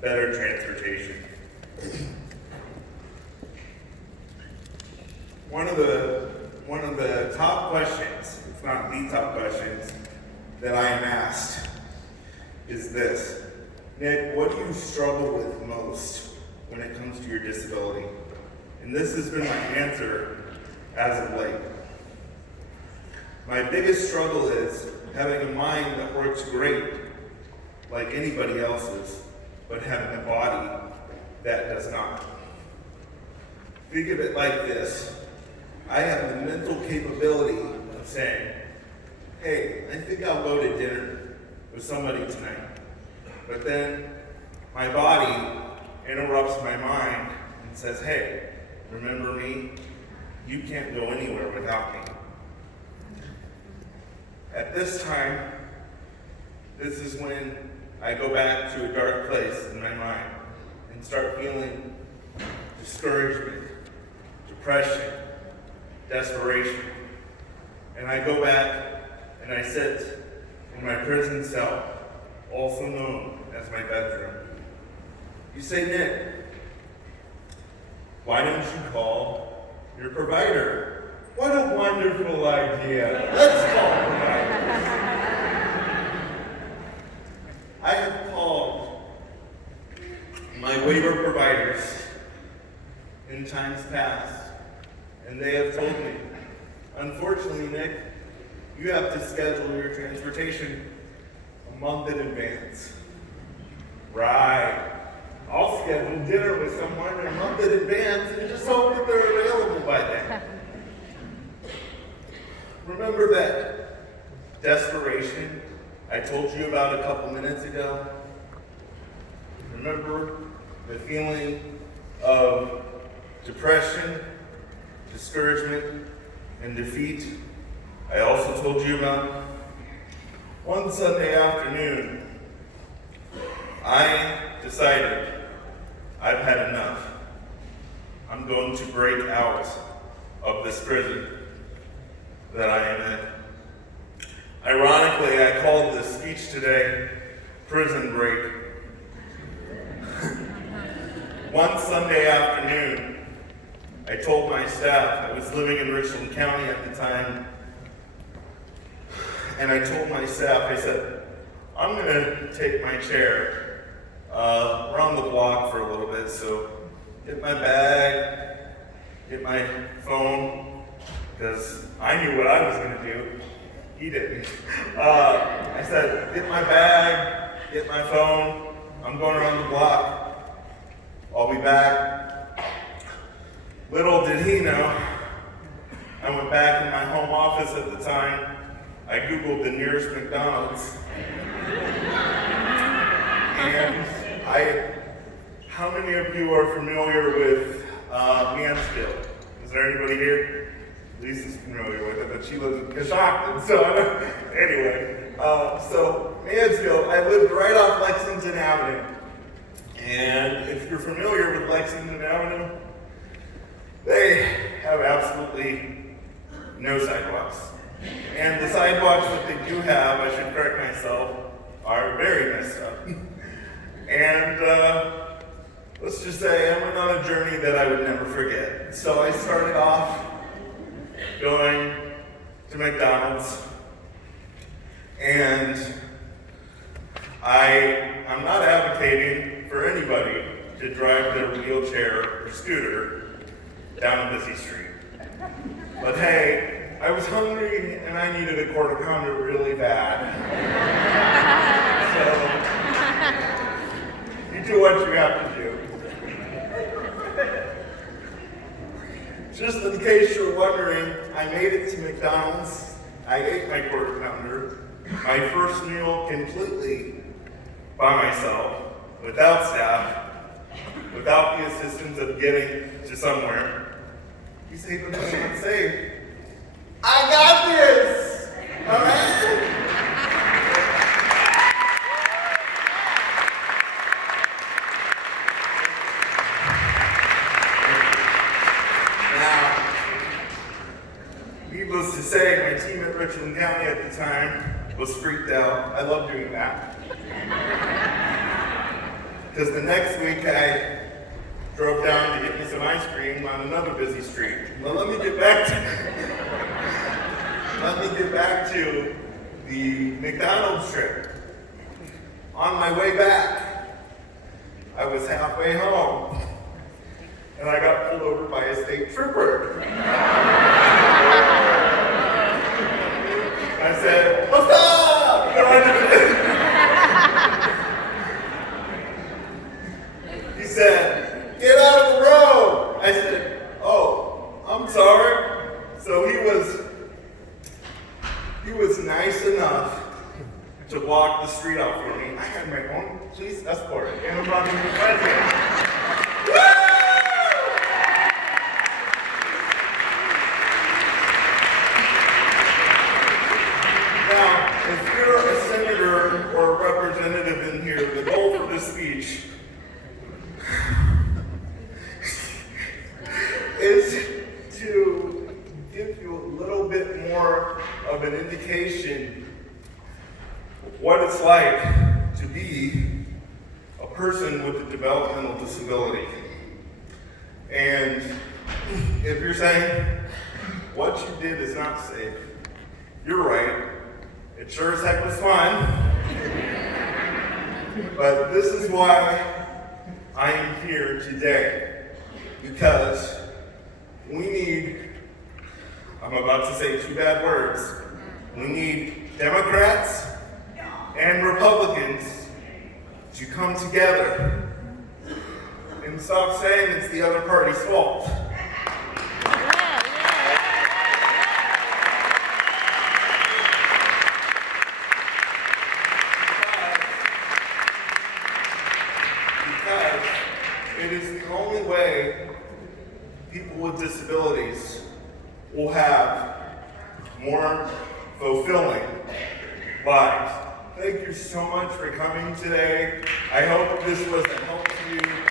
better transportation. One of the top questions, if not the top questions, that I am asked is this: Nick, what do you struggle with most when it comes to your disability? And this has been my answer as of late. My biggest struggle is having a mind that works great, like anybody else's, but having a body that does not. Think of it like this. I have the mental capability of saying, hey, I think I'll go to dinner with somebody tonight. But then my body interrupts my mind and says, hey, remember me? You can't go anywhere without me. At this time, this is when I go back to a dark place in my mind and start feeling discouragement, depression, desperation. And I go back and I sit in my prison cell, also known as my bedroom. You say, Nick, why don't you call your provider? What a wonderful idea. Let's call a provider. I have called my waiver providers in times past, and they have told me, unfortunately, Nick, you have to schedule your transportation a month in advance. Right. I'll schedule dinner with someone a month in advance and just hope that they're available by then. Remember that desperation I told you about a couple minutes ago? Remember the feeling of depression, discouragement, and defeat I also told you about? One Sunday afternoon, I decided I've had enough. I'm going to break out of this prison that I am in. Ironically, I called this speech today Prison Break. One Sunday afternoon, I told my staff, I was living in Richland County at the time, and I told my staff, I said, I'm going to take my chair around the block for a little bit, so get my bag, get my phone, because I knew what I was going to do. He didn't. I said, get my bag, get my phone, I'm going around the block. I'll be back. Little did he know, I went back in my home office at the time. I Googled the nearest McDonald's. And how many of you are familiar with Mansfield? Is there anybody here? Lisa's familiar with it, but she lives in Coshocton, so anyway. So Mansfield, I lived right off Lexington Avenue. And if you're familiar with Lexington Avenue, they have absolutely no sidewalks. And the sidewalks that they do have, I should correct myself, are very messed up. And let's just say I went on a journey that I would never forget. So I started off going to McDonald's, and I'm not advocating for anybody to drive their wheelchair or scooter down a busy street. But hey, I was hungry and I needed a quarter pounder really bad. So, you do what you have to do. Just in case you're wondering, I made it to McDonald's. I ate my quarter pounder, my first meal completely by myself, without staff, without the assistance of getting to somewhere. You say, but I can't say, I got this! All right? Now, needless to say, my team at Richland County at the time was freaked out. I love doing that. Because the next week I drove down to get me some ice cream on another busy street. Well, let me get back to the McDonald's trip. On my way back, I was halfway home, and I got pulled over by a state trooper. I said, "What's up?" He said, "Get out of the road." I said, "Oh, I'm sorry." So he was nice enough to walk the street out for me. I had my own police escort, and I'm running the president. Now, if you're a senator or a representative in here, the goal for this speech is to give you a little bit more of an indication what it's like to be a person with a developmental disability. And if you're saying what you did is not safe, you're right. It sure as heck was fun. But this is why I am here today. Because we need, I'm about to say two bad words, we need Democrats and Republicans to come together and stop saying it's the other party's fault. Because it is the only way people with disabilities will have more fulfilling lives. Thank you so much for coming today. I hope this was a help to you.